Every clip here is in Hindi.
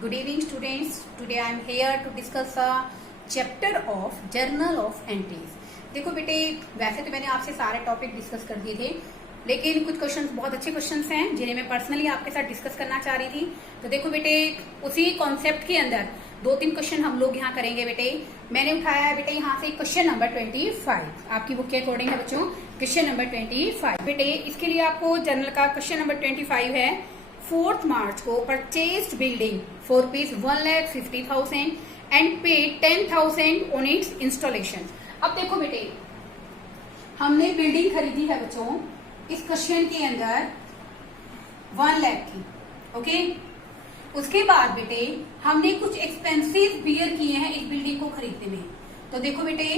Good evening students. Today I am here to discuss a chapter of Journal of Entries. देखो बेटे, वैसे तो मैंने आपसे सारे टॉपिक डिस्कस कर दिए थे, लेकिन कुछ क्वेश्चंस बहुत अच्छे क्वेश्चंस हैं जिन्हें मैं पर्सनली आपके साथ डिस्कस करना चाह रही थी। तो देखो बेटे, उसी कॉन्सेप्ट के अंदर 2-3 क्वेश्चन हम लोग यहाँ करेंगे बेटे। मैंने उठाया है बेटे यहाँ से क्वेश्चन नंबर 25, आपकी बुक के अकॉर्डिंग है बच्चों, क्वेश्चन नंबर 25। बेटे इसके लिए आपको जर्नल का क्वेश्चन नंबर 25 है। 4th March को purchased building for rupees 1,50,000 and paid 10,000 on it's installation. अब देखो बेटे, हमने बिल्डिंग खरीदी है बच्चों इस क्वेश्चन के अंदर 1 लाख की, ओके। उसके बाद बेटे हमने कुछ एक्सपेंसिव बियर किए हैं इस बिल्डिंग को खरीदने में। तो देखो बेटे,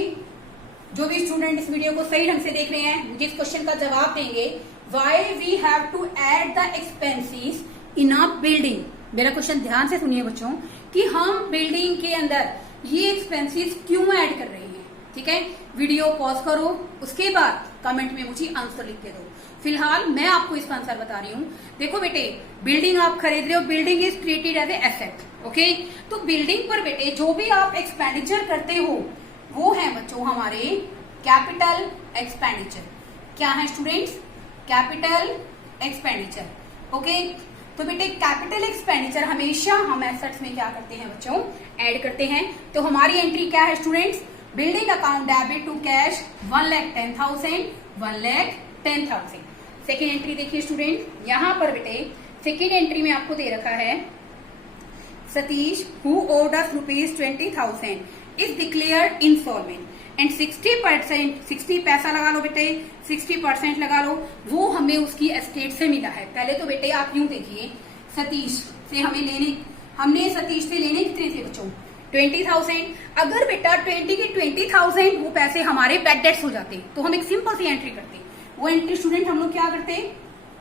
जो भी स्टूडेंट इस वीडियो को सही ढंग से देख रहे हैं मुझे इस क्वेश्चन का जवाब देंगे, why we have to add the expenses in a building. मेरा क्वेश्चन ध्यान से सुनिए बच्चों कि हम बिल्डिंग के अंदर ये एक्सपेंसिस क्यों ऐड कर रहे हैं, ठीक है। वीडियो पॉज करो, उसके बाद कमेंट में मुझे आंसर लिख के दो। फिलहाल मैं आपको इसका आंसर बता रही हूँ। देखो बेटे, बिल्डिंग आप खरीद रहे हो, building is treated as a asset, okay. तो बिल्डिंग पर बेटे जो भी आप एक्सपेंडिचर करते हो वो है बच्चों हमारे कैपिटल एक्सपेंडिचर। क्या है स्टूडेंट्स? Capital expenditure, okay. तो बेटे कैपिटल एक्सपेंडिचर हमेशा हम एसेट्स में क्या करते हैं बच्चों? ऐड करते हैं। तो हमारी एंट्री क्या है students? Building account debit to cash 1,10,000, 1,10,000। Second entry देखिए स्टूडेंट, यहां पर बेटे सेकेंड एंट्री में आपको दे रखा है Satish who owed us rupees 20,000 is declared instalment and 60 पैसा लगा लो बेटे, 60% लगा लो, वो हमें उसकी एस्टेट से मिला है। पहले तो बेटे आप यूं देखिए, सतीश से हमने सतीश से लेने कितने थे बच्चों? 20,000। अगर बेटा 20 के 20,000 वो पैसे हमारे बैड डेट्स हो जाते तो हम एक सिंपल सी एंट्री करते। वो एंट्री स्टूडेंट हम लोग क्या करते?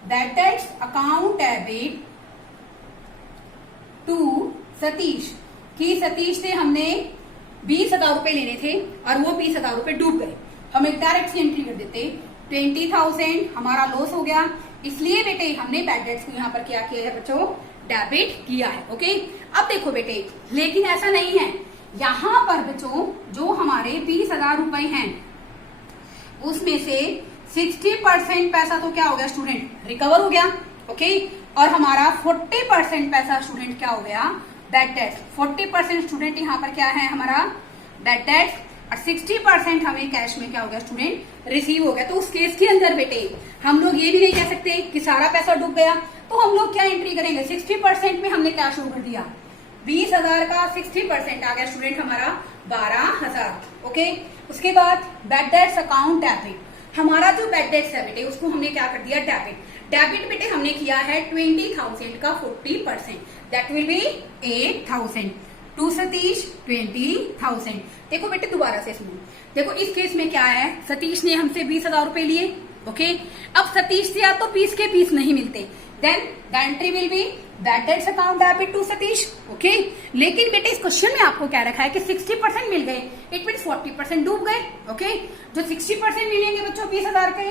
Bad debts account debit to Satish, कि सतीश से हमने 20,000 रुपए लेने थे और वो 20,000 रुपए डूब गए। हम एक डायरेक्ट सी एंट्री कर देते, 20,000 हमारा लॉस हो गया, इसलिए बेटे हमने बैड डेट्स को यहाँ पर क्या किया है बच्चों? डेबिट किया है, ओके। अब देखो बेटे, लेकिन ऐसा नहीं है, यहाँ पर बच्चों जो हमारे 20,000 रुपए हैं उसमें से 60% पैसा तो क्या हो गया स्टूडेंट? रिकवर हो गया, ओके। और हमारा 40% पैसा स्टूडेंट क्या हो गया? Bad debts. 40% स्टूडेंट यहाँ पर क्या है हमारा? बैड डेट्स, और 60% हमें कैश में क्या हो गया स्टूडेंट? रिसीव हो गया। तो उस केस के अंदर बेटे हम लोग ये भी नहीं कह सकते कि सारा पैसा डूब गया, तो हम लोग क्या एंट्री करेंगे? 60% में हमने क्या शो कर दिया? 20,000 का 60% आ गया स्टूडेंट हमारा 12,000, ओके। उसके बाद बैड डेट्स अकाउंट डेबिट, हमारा जो बैड डेट्स है बेटे उसको हमने क्या कर दिया? डेबिट बेटे हमने किया है 20,000 का 40%, that will be 8,000 to Satish 20,000। देखो बेटे दोबारा से सुनो, देखो इस केस में क्या है, सतीश ने हमसे 20,000 रुपए लिए, ओके। अब सतीश से आपको पीस के पीस नहीं मिलते, then the entry will be bad debts account debit to Satish, okay. लेकिन बेटे इस क्वेश्चन में आपको क्या रखा है कि 60% मिल गए, इट मीन 40% डूब गए, ओके। जो 60% मिलेंगे बच्चों 20,000 के,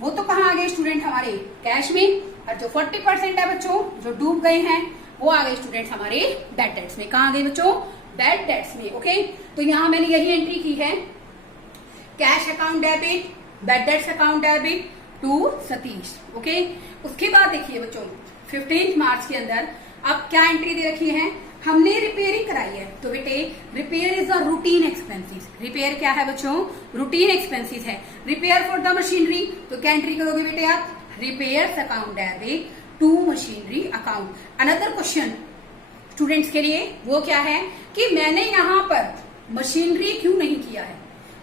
वो तो कहाँ आ गए स्टूडेंट? हमारे कैश में। और जो 40% है बच्चों जो डूब गए हैं वो आ गए स्टूडेंट हमारे बैड डेट्स में। कहाँ आ गए बच्चों? बैड डेट्स में, ओके। तो यहाँ मैंने यही एंट्री की है, cash account debit, bad debts account debit to Satish, okay. उसके बाद देखिए बच्चों 15 मार्च के अंदर अब क्या एंट्री दे रखी है? हमने रिपेयरिंग कराई है। तो बेटे repair is a routine expenses. Repair क्या है बच्चों? रूटीन एक्सपेंसिस है। रिपेयर फॉर द मशीनरी, तो क्या एंट्री करोगे बेटे आप? Repairs account debit to machinery account. Another question students के लिए वो क्या है कि मैंने यहाँ पर मशीनरी क्यों नहीं किया है?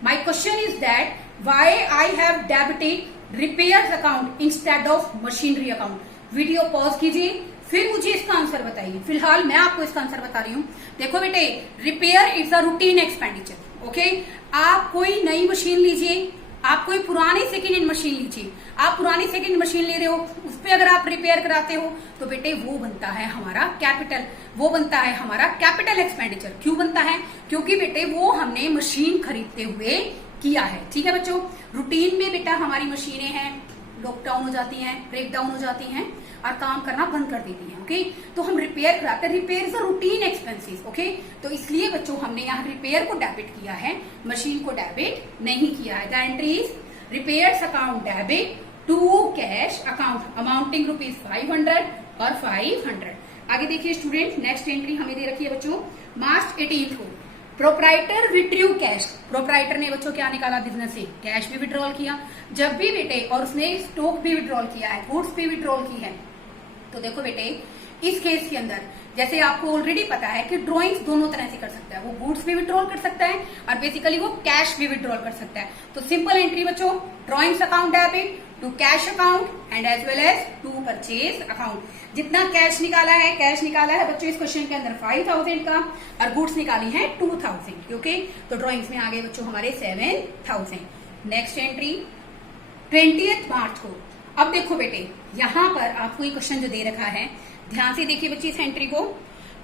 My question is that why I have debited repairs account instead of machinery account. Video pause कीजिए, फिर मुझे इसका आंसर बताइए। फिलहाल मैं आपको इसका आंसर बता रही हूँ। देखो बेटे, repair is a routine expenditure, okay. आप कोई नई मशीन लीजिए, आप कोई पुरानी सेकेंड हैंड मशीन लीजिए, आप पुरानी सेकेंड हैंड मशीन ले रहे हो, उस पर अगर आप रिपेयर कराते हो तो बेटे वो बनता है हमारा कैपिटल, वो बनता है हमारा कैपिटल एक्सपेंडिचर। क्यों बनता है? क्योंकि बेटे वो हमने मशीन खरीदते हुए किया है, ठीक है बच्चों। रूटीन में बेटा हमारी मशीनें हैं लॉकडाउन हो जाती हैं, ब्रेक डाउन हो जाती हैं और काम करना बंद कर देती हैं। ओके, तो हम रिपेयर कराते हैं। Repair is a routine expenses. Okay, तो इसलिए बच्चों हमने यहाँ रिपेयर को डेबिट किया है, मशीन को डेबिट नहीं किया है। The entry is repairs account debit to cash account amounting rupees 500 और 500। आगे देखिए स्टूडेंट, नेक्स्ट एंट्री हमें दे रखी है बच्चों मार्च 18 को प्रोप्राइटर विड्रू कैश। प्रोप्राइटर ने बच्चों क्या निकाला बिजनेस से, कैश भी विड्रॉल किया। जब भी बेटे, और उसने स्टॉक भी विड्रॉल किया है, गुड्स भी विड्रॉल की है। तो देखो बेटे, इस केस के अंदर जैसे आपको ऑलरेडी पता है कि ड्रॉइंग्स दोनों तरह से कर सकता है, वो गुड्स भी विड्रॉल कर सकता है और बेसिकली वो कैश भी विड्रॉल कर सकता है। तो सिंपल एंट्री बच्चों, drawings account debit to cash account and as well as to purchase account. जितना कैश निकाला है, कैश निकाला है बच्चों इस क्वेश्चन के अंदर 5000 का और गुड्स निकाली है 2000। ओके, तो ड्रॉइंग्स में आ गए बच्चों हमारे 7000। नेक्स्ट एंट्री 20 मार्च को। अब देखो बेटे, यहां पर आपको ये क्वेश्चन जो दे रखा है, ध्यान से देखिए बच्चे इस एंट्री को।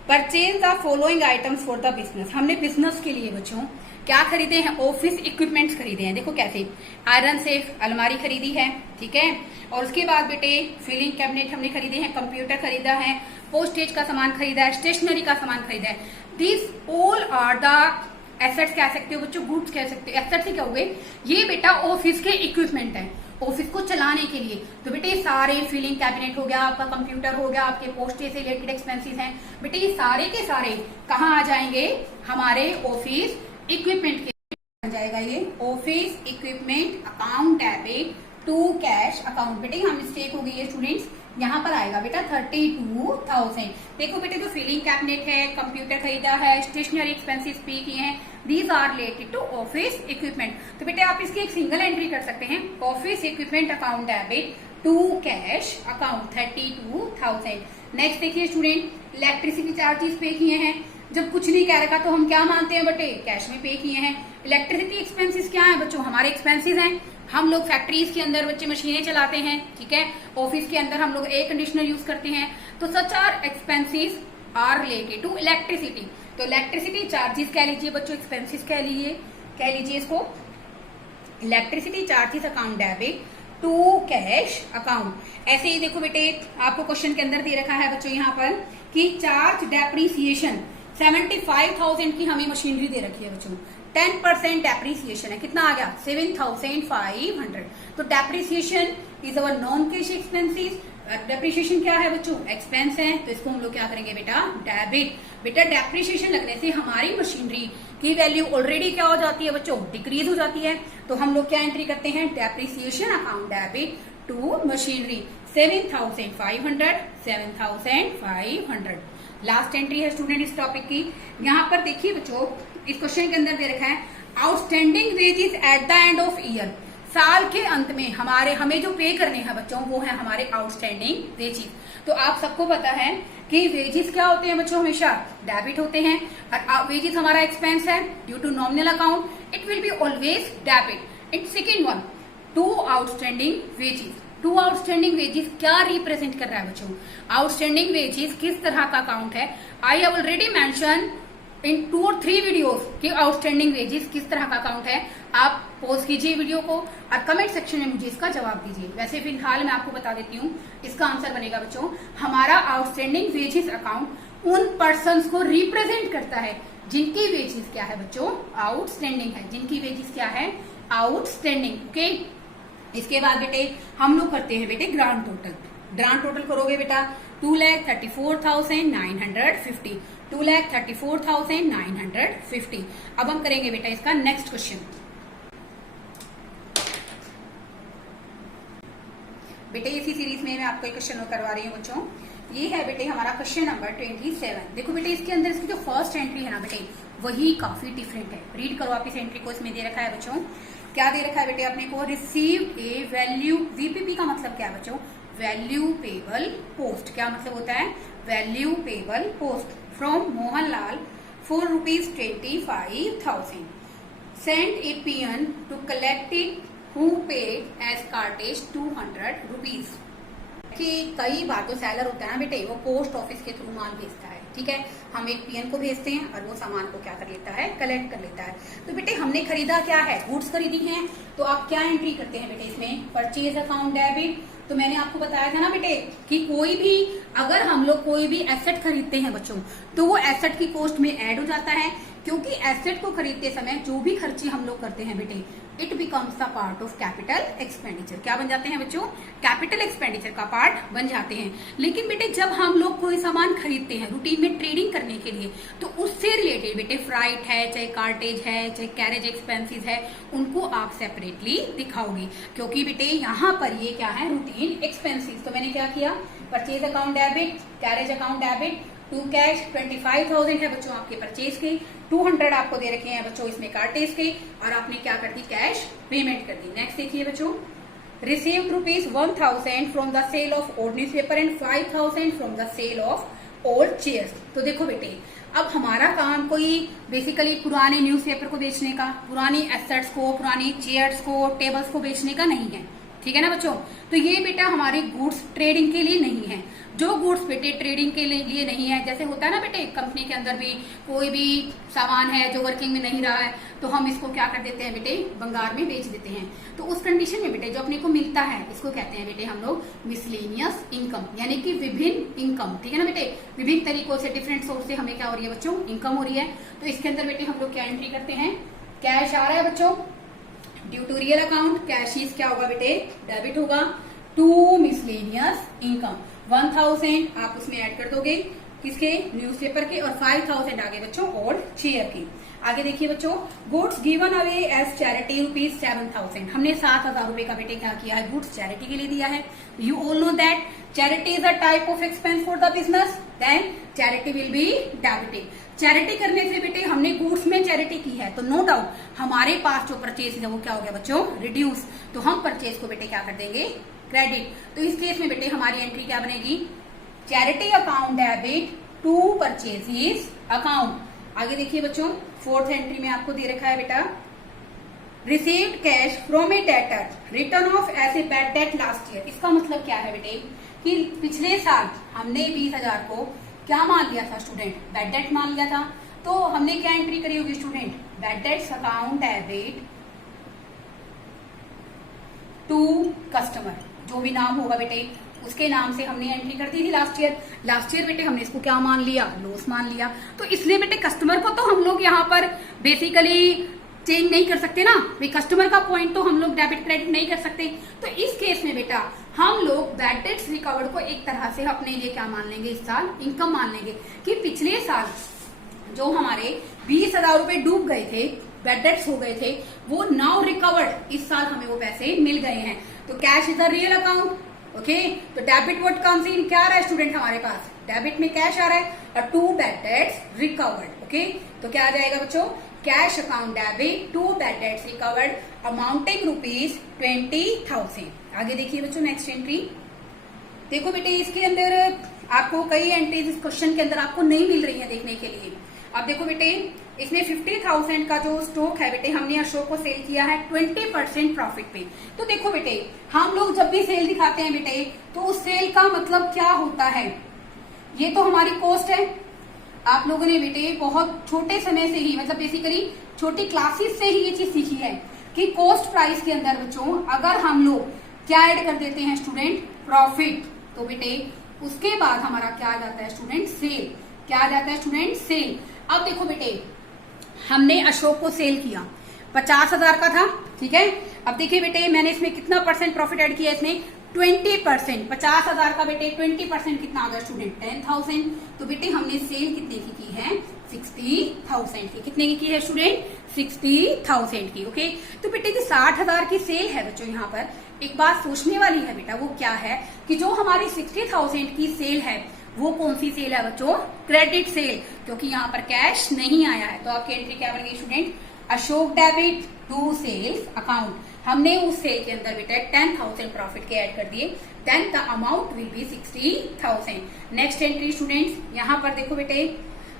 Purchase the following items for the business. हमने बिजनेस के लिए बच्चों क्या खरीदे हैं, ऑफिस इक्विपमेंट्स खरीदे हैं। देखो कैसे, आयरन सेफ अलमारी खरीदी है, ठीक है। और उसके बाद बेटे फिलिंग कैबिनेट हमने खरीदे हैं, कंप्यूटर खरीदा है, पोस्टेज का सामान खरीदा है, स्टेशनरी का सामान खरीदा है। This all are the assets कह सकते हो बच्चों, गुड्स कह सकते हो। एसेट्स क्या हुए, ये बेटा ऑफिस के इक्विपमेंट है, ऑफिस को चलाने के लिए। तो बेटे सारे फिलिंग कैबिनेट हो गया, आपका कंप्यूटर हो गया, आपके पोस्टेज से रिलेटेड एक्सपेंसेस हैं बेटे, ये सारे के सारे कहाँ आ जाएंगे, हमारे ऑफिस इक्विपमेंट के बन जाएगा ये office equipment account debit to cash account. बेटे यहाँ मिस्टेक हो गई है स्टूडेंट्स, यहाँ पर आएगा बेटा 32,000। देखो बेटे, जो फिलिंग कैबिनेट है, कंप्यूटर खरीदा है, स्टेशनरी एक्सपेंसेस पे किए हैं, these are related to office equipment. तो बेटे आप इसकी एक सिंगल एंट्री कर सकते हैं, office equipment account debit to cash account 32,000। Next देखिए स्टूडेंट, इलेक्ट्रिसिटी चार्जेस पे किए हैं। जब कुछ नहीं कह रखा तो हम क्या मानते हैं बेटे, कैश में पे किए हैं। इलेक्ट्रिसिटी एक्सपेंसेस क्या है बच्चों, हमारे एक्सपेंसेस हैं। हम लोग फैक्ट्रीज के अंदर बच्चे मशीनें चलाते हैं, ठीक है। ऑफिस के अंदर हम लोग एयर कंडीशनर यूज करते हैं। तो such are expenses are related to electricity. तो इलेक्ट्रिसिटी चार्जेस कह लीजिए बच्चों, एक्सपेंसेस कह लीजिए इसको electricity charges account debit to cash account. ऐसे ही देखो बेटे, आपको क्वेश्चन के अंदर दे रखा है बच्चों यहाँ पर कि चार्ज डेप्रीसिएशन 75,000 की हमें मशीनरी दे रखी है बच्चों, 10% डेप्रीसिएशन है, कितना आ गया 7,500। तो depreciation is our non cash expenses. Depreciation क्या है बच्चों, एक्सपेंस है, तो इसको हम लोग क्या करेंगे बेटा, डेबिट। बेटा डेप्रीसिएशन लगने से हमारी मशीनरी की वैल्यू ऑलरेडी क्या हो जाती है बच्चों, डिक्रीज हो जाती है। तो हम लोग क्या एंट्री करते हैं, depreciation account debit to machinery 7,500 7,500। Last entry है स्टूडेंट इस टॉपिक की। यहाँ पर देखिए बच्चों, इस क्वेश्चन के अंदर दे रखा है outstanding wages at the end of year. साल के अंत में हमें जो पे करने हैं बच्चों, वो है हमारे आउटस्टैंडिंग वेजेस। तो आप सबको पता है कि वेजेस क्या होते हैं बच्चों, हमेशा डेबिट होते हैं। और वेजेस हमारा एक्सपेंस है due to nominal account, it will be always debit. It second one, to outstanding wages. To outstanding wages क्या रिप्रेजेंट कर रहा है बच्चों, आउटस्टैंडिंग वेजेस किस तरह का अकाउंट है। आई हैव ऑलरेडी मेंशन इन 2 और 3 वीडियोस कि आउटस्टैंडिंग वेजेस किस तरह का अकाउंट है। आप पॉज कीजिए वीडियो को और कमेंट सेक्शन में मुझे इसका जवाब दीजिए। वैसे फिलहाल मैं आपको बता देती हूँ, इसका आंसर बनेगा बच्चों, हमारा आउटस्टैंडिंग वेजेस अकाउंट उन पर्संस को रिप्रेजेंट करता है जिनकी वेजेस क्या है बच्चों, आउटस्टैंडिंग है, जिनकी वेजेस क्या है, आउटस्टैंडिंग। ओके, इसके बाद बेटे हम लोग करते हैं बेटे ग्रांड टोटल। ग्रांड टोटल करोगे बेटा 2,34,950, 2,34,950। अब हम करेंगे बेटा इसका नेक्स्ट क्वेश्चन। बेटे इसी सीरीज में मैं आपको एक क्वेश्चन करवा रही हूँ बच्चों। ये है बेटे हमारा क्वेश्चन नंबर 27। देखो बेटे इसके अंदर इसकी जो फर्स्ट एंट्री है ना बेटे, वही काफी डिफरेंट है। रीड करो आप इस एंट्री को, इसमें दे रखा है बच्चों, क्या दे रखा है बेटे अपने को, रिसीव्ड ए वैल्यू। वीपीपी का मतलब क्या है बच्चों, वैल्यू पेबल पोस्ट। क्या मतलब होता है, value payable post from Mohanlal for ₹25,000। Send a peon to collect it who paid as cartage ₹200। कि कई बार तो सेलर होता है ना बेटे, वो पोस्ट ऑफिस के थ्रू माल भेजता है, ठीक है, हम एक पीएन को भेजते हैं और वो सामान को क्या कर लेता है, कलेक्ट कर लेता है। तो बेटे हमने खरीदा क्या है, गुड्स खरीदी हैं, तो आप क्या एंट्री करते हैं बेटे इसमें, परचेज अकाउंट डेबिट। तो मैंने आपको बताया था ना बेटे कि कोई भी अगर हम लोग कोई भी एसेट खरीदते हैं बच्चों, तो वो एसेट की कॉस्ट में ऐड हो जाता है, क्योंकि एसेट को खरीदते समय जो भी खर्चे हम लोग करते हैं बेटे, it becomes the part of capital expenditure. क्या बन जाते हैं बच्चों, कैपिटल एक्सपेंडिचर का पार्ट बन जाते हैं। लेकिन बेटे जब हम लोग कोई सामान खरीदते हैं रूटीन में ट्रेडिंग करने के लिए, तो उससे रिलेटेड बेटे फ्राइट है, चाहे कार्टेज है, चाहे कैरेज एक्सपेंसेस है, उनको आप सेपरेटली दिखाओगे, क्योंकि बेटे यहाँ पर ये क्या है, रूटीन एक्सपेंसेस। तो मैंने क्या किया, purchase account debit, carriage account debit, to cash 25,000 है बच्चों आपके परचेज के, 200 आपको दे रखे हैं बच्चों इसमें कार्टेज के, और आपने क्या कर दी, कैश पेमेंट कर दी। नेक्स्ट देखिए बच्चों, received ₹1,000 from the sale of old newspaper and 5,000 from the sale of old chairs. तो देखो बेटे अब हमारा काम कोई बेसिकली पुराने न्यूज़पेपर को बेचने का, पुरानी एसेट्स को, पुरानी चेयर्स को, टेबल्स को बेचने का नहीं है, ठीक है ना बच्चों। तो ये बेटा हमारे गुड्स ट्रेडिंग के लिए नहीं है। जो गुड्स बेटे ट्रेडिंग के लिए नहीं है, जैसे होता है ना बेटे कंपनी के अंदर भी कोई भी सामान है जो वर्किंग में नहीं रहा है, तो हम इसको क्या कर देते हैं बेटे, भंगार में बेच देते हैं। तो उस कंडीशन में बेटे जो अपने को मिलता है, इसको कहते हैं बेटे हम लोग मिसलेनियस इनकम, यानी कि विभिन्न इनकम, ठीक है ना बेटे। विभिन्न तरीकों से, डिफरेंट सोर्स से हमें क्या हो रही है बच्चों, इनकम हो रही है। तो इसके अंदर बेटे हम लोग क्या एंट्री करते हैं, कैश आ रहा है बच्चों, due to real account, cash is क्या होगा बेटे, डेबिट होगा, टू मिसलेनियस इनकम 1,000 आप उसमें ऐड कर दोगे किसके, न्यूज़पेपर के, और 5,000 आगे बच्चों और चेयर की। आगे देखिए बच्चों, goods given away as charity ₹7,000, हमने 7,000 रुपए का बेटे क्या किया है, गुड्स चैरिटी के लिए दिया है। You all know that charity is a type of expense for the business, then charity will be debited. Charity करने से बेटे हमने गुड्स में चैरिटी की है, तो नो डाउट हमारे पास जो परचेज है वो क्या हो गया बच्चों, रिड्यूस। तो हम परचेज को बेटे क्या कर देंगे, क्रेडिट। तो इस केस में बेटे हमारी एंट्री क्या बनेगी, charity account debit to purchases account. आगे देखिए बच्चों, फोर्थ एंट्री में आपको दे रखा है बेटा, received cash from a debtor written off as a bad debt last year. इसका मतलब क्या है बेटे कि पिछले साल हमने 20,000 को क्या मान लिया था स्टूडेंट, बैड डेट मान लिया था। तो हमने क्या एंट्री करी होगी student, bad debts account debit to customer, जो भी नाम होगा बेटे उसके नाम से हमने एंट्री कर दी थी लास्ट ईयर बेटे हमने इसको क्या मान लिया, लॉस मान लिया। तो इसलिए बेटे कस्टमर को तो हम लोग यहाँ पर बेसिकली चेंज नहीं कर सकते ना भाई, कस्टमर का पॉइंट तो हम लोग डेबिट क्रेडिट नहीं कर सकते। तो इस केस में बेटा हम लोग बैड डेट्स रिकवर्ड को एक तरह से अपने लिए क्या मान लेंगे, इस साल इनकम मान लेंगे कि पिछले साल जो हमारे 20,000 रुपए डूब गए थे, बैड डेट्स हो गए थे, वो नाउ रिकवर्ड, इस साल हमें वो पैसे मिल गए हैं। तो cash is a real account, okay. तो डेबिट व्हाट कम्स इन, क्या आ रहा है स्टूडेंट हमारे पास, डेबिट में कैश आ रहा है, और to bad debts recovered, okay. तो क्या आ जाएगा बच्चों, cash account debit to bad debts recovered amounting ₹20,000। आगे देखिए बच्चों नेक्स्ट एंट्री, देखो बेटे इसके अंदर आपको कई एंट्रीज इस क्वेश्चन के अंदर आपको नहीं मिल रही है देखने के लिए। अब देखो बेटे इसमें 50,000 का जो स्टॉक है बेटे हमने अशोक को सेल किया है 20% प्रॉफिट पे। तो देखो बेटे हम लोग जब भी सेल दिखाते हैं बेटे, तो उस सेल का मतलब क्या होता है, ये तो हमारी कॉस्ट है। आप लोगों ने बेटे बहुत छोटे समय से ही, मतलब बेसिकली छोटी क्लासेस से ही ये चीज सीखी है कि कॉस्ट प्राइस के अंदर बच्चों अगर हम लोग क्या ऐड कर देते हैं स्टूडेंट, प्रॉफिट, तो बेटे उसके बाद हमारा क्या आ जाता है स्टूडेंट, सेल। क्या आ जाता है स्टूडेंट, सेल। अब देखो बेटे हमने अशोक को सेल किया 50,000 का था, ठीक है। अब देखिए बेटे मैंने इसमें कितना परसेंट प्रॉफिट ऐड किया, इसमें 20%, 50,000 का बेटे 20% कितना आ गया स्टूडेंट, 10,000। तो बेटे हमने सेल कितने की है, 60,000 की। कितने की है स्टूडेंट, 60,000 की, ओके। तो बेटे जो 60,000 की सेल है बच्चों, यहाँ पर एक बात सोचने वाली है बेटा, वो क्या है कि जो हमारी 60,000 की सेल है वो कौन सी सेल है बच्चों, क्रेडिट सेल, क्योंकि यहाँ पर कैश नहीं आया है। तो आपकी एंट्री क्या बन गई student, Ashok debit to sales account. हमने उस सेल के अंदर बेटा 10,000 प्रॉफिट के ऐड कर दिए, then the amount will be 60,000। Next entry students, यहाँ पर देखो बेटे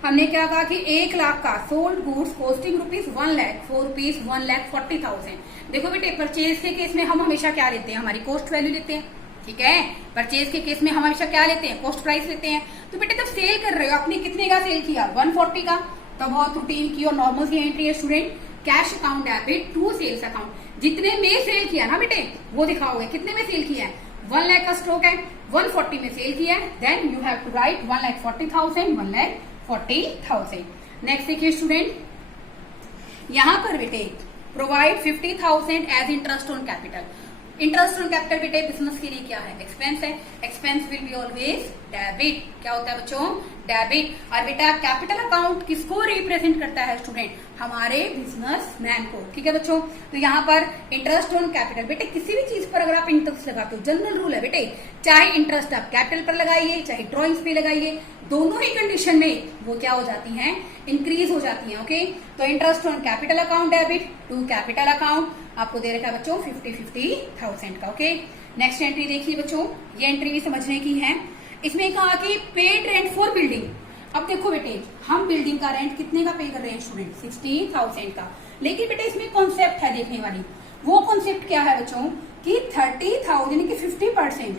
हमने क्या कहा कि 1 लाख का सोल्ड गुड्स कॉस्टिंग ₹1 लाख, ₹1,40,000। देखो बेटे परचेज के केस में हम हमेशा क्या लेते हैं, हमारी कॉस्ट वैल्यू लेते हैं, ठीक है। परचेज के केस में हम हमेशा क्या लेते हैं, कॉस्ट प्राइस लेते हैं। तो बेटे जब सेल कर रहे हो, आपने कितने का सेल किया, 140 का, तो बहुत रूटीन की और नॉर्मल सी एंट्री है student, cash account debit to sales account. जितने में सेल किया ना बेटे वो दिखाओगे, कितने में सेल किया है, 1 लाख का स्टॉक है, 140 में सेल किया है, then you have to write 1,40,000, 1,40,000। Next देखिए स्टूडेंट, यहां पर बेटे provide 50,000 as interest on capital. Interest on capital बेटे बिजनेस के लिए क्या है, एक्सपेंस है, expense will be always debit. क्या होता है बच्चों, डेबिट। और बेटा कैपिटल अकाउंट किसको रिप्रेजेंट करता है स्टूडेंट, हमारे बिजनेसमैन को, ठीक है बच्चों। तो यहाँ पर इंटरेस्ट ऑन कैपिटल, बेटे किसी भी चीज पर अगर आप इंटरेस्ट लगाते हो, जनरल रूल है बेटे, चाहे इंटरेस्ट आप कैपिटल पर लगाइए चाहे ड्रॉइंग्स पे लगाइए, दोनों ही कंडीशन में वो क्या हो जाती हैं, इंक्रीज हो जाती हैं। ओके, तो interest on capital account debit to capital account आपको दे रखा है बच्चों 50,000 का। ओके, नेक्स्ट एंट्री देखिए बच्चों, ये एंट्री भी समझने की है। इसमें कहा कि पेड रेंट फॉर बिल्डिंग। अब देखो बेटे, हम बिल्डिंग का रेंट कितने का पे कर रहे हैं स्टूडेंट, 60,000 का। लेकिन बेटे इसमें कॉन्सेप्ट है देखने वाली, वो कॉन्सेप्ट क्या है बच्चों कि 30,000 यानी कि 50%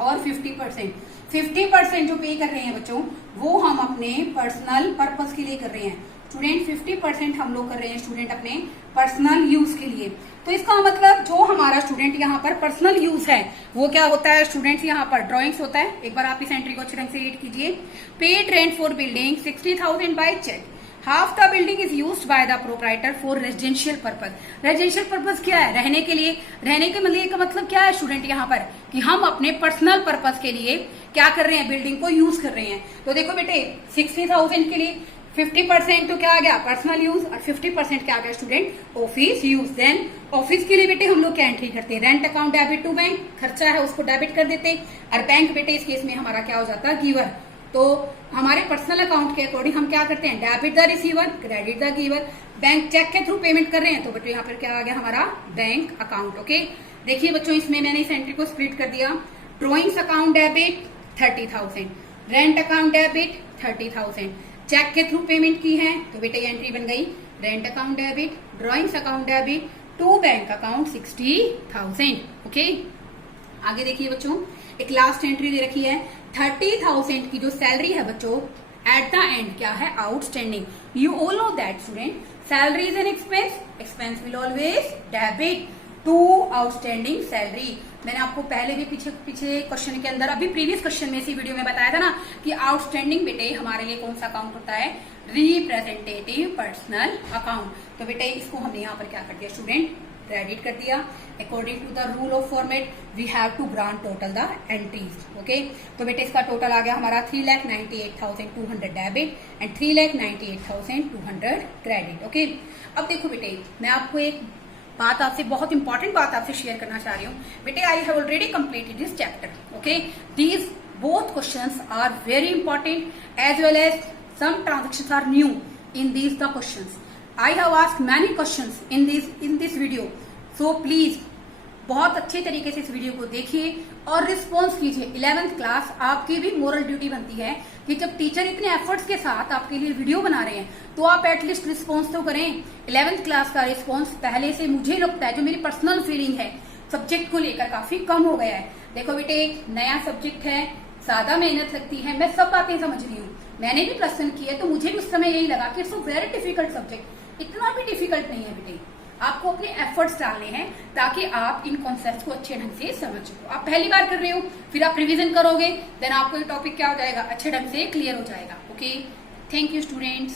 और 50% जो पे कर रहे हैं बच्चों, वो हम अपने पर्सनल पर्पस के लिए कर रहे हैं स्टूडेंट। 50% हम लोग कर रहे हैं स्टूडेंट अपने पर्सनल यूज के लिए। तो इसका मतलब जो हमारा स्टूडेंट यहाँ पर पर्सनल यूज है वो क्या होता है स्टूडेंट, यहाँ पर ड्राइंग्स होता है। एक बार आप इस एंट्री को अच्छे ढंग से रीड कीजिए। Paid rent for building 60,000 by cheque, half the building is used by the proprietor for residential purpose. Residential purpose क्या है, रहने के लिए। रहने के लिए का मतलब क्या है स्टूडेंट यहाँ पर, कि हम अपने पर्सनल पर्पज के लिए क्या कर रहे हैं, बिल्डिंग को यूज कर रहे हैं। तो देखो बेटे 60,000 के लिए 50% तो क्या आ गया, पर्सनल यूज, और 50% क्या आ गया student, office use. Then office के लिए बेटे हम लोग क्या एंट्री करते हैं, rent account debit to bank, खर्चा है उसको डेबिट कर देते। और बैंक बेटे इस केस में हमारा क्या हो जाता है, गिवर। तो हमारे पर्सनल अकाउंट के अकॉर्डिंग हम क्या करते हैं, debit the receiver, credit the giver. Bank cheque के थ्रू पेमेंट कर रहे हैं, तो बेटे यहाँ पर क्या आ गया हमारा, बैंक अकाउंट। ओके, देखिए बच्चों इसमें मैंने इस एंट्री को स्प्लिट कर दिया। Drawings account debit 30,000, rent account debit 30,000, cheque के थ्रू पेमेंट की है, तो बेटे ये एंट्री बन गई rent account debit, drawings account debit to bank account 60,000। Okay, आगे देखिए बच्चों, एक लास्ट एंट्री दे रखी है 30,000 की जो सैलरी है बच्चों, एट द एंड क्या है, outstanding. You all know that student, salary is an expense, expense will always debit to outstanding salary. मैंने आपको पहले भी पीछे क्वेश्चन के अंदर, अभी प्रीवियस क्वेश्चन में इसी वीडियो में बताया था ना कि आउटस्टैंडिंग बेटे हमारे लिए कौन सा अकाउंट होता है, रिप्रेजेंटेटिव पर्सनल अकाउंट। तो बेटे इसको हमने यहाँ पर क्या कर दिया स्टूडेंट, क्रेडिट कर दिया। According to the rule of format we have to grant total the entries. Okay, तो बेटे इसका टोटल आ गया हमारा 3,98,200 डेबिट एंड 3,98,200 क्रेडिट। ओके, अब देखो बेटे मैं आपको एक बात आपसे, बहुत इंपॉर्टेंट बात आपसे शेयर करना चाह रही हूँ बेटे। I have already completed this chapter. Okay, these both questions are very important as well as some transactions are new in these the questions. I have asked many questions in this video, so please बहुत अच्छे तरीके से इस वीडियो को देखिए और रिस्पॉन्स कीजिए। 11th क्लास आपकी भी मोरल ड्यूटी बनती है कि जब टीचर इतने एफर्ट्स के साथ आपके लिए वीडियो बना रहे हैं तो आप एटलीस्ट रिस्पॉन्स तो करें। 11th क्लास का रिस्पॉन्स पहले से मुझे लगता है, जो मेरी पर्सनल फीलिंग है, सब्जेक्ट को लेकर काफी कम हो गया है। देखो बेटे एक नया सब्जेक्ट है, ज्यादा मेहनत लगती है, मैं सब बातें समझ रही हूँ, मैंने भी प्लस 1 किया तो मुझे भी उस समय यही लगा कि it's a very difficult subject. इतना भी डिफिकल्ट नहीं है बेटे, आपको अपने एफर्ट्स डालने हैं ताकि आप इन कॉन्सेप्ट्स को अच्छे ढंग से समझ सको। आप पहली बार कर रहे हो, फिर आप रिवीजन करोगे, देन आपको ये टॉपिक क्या हो जाएगा, अच्छे ढंग से क्लियर हो जाएगा। Okay, thank you students.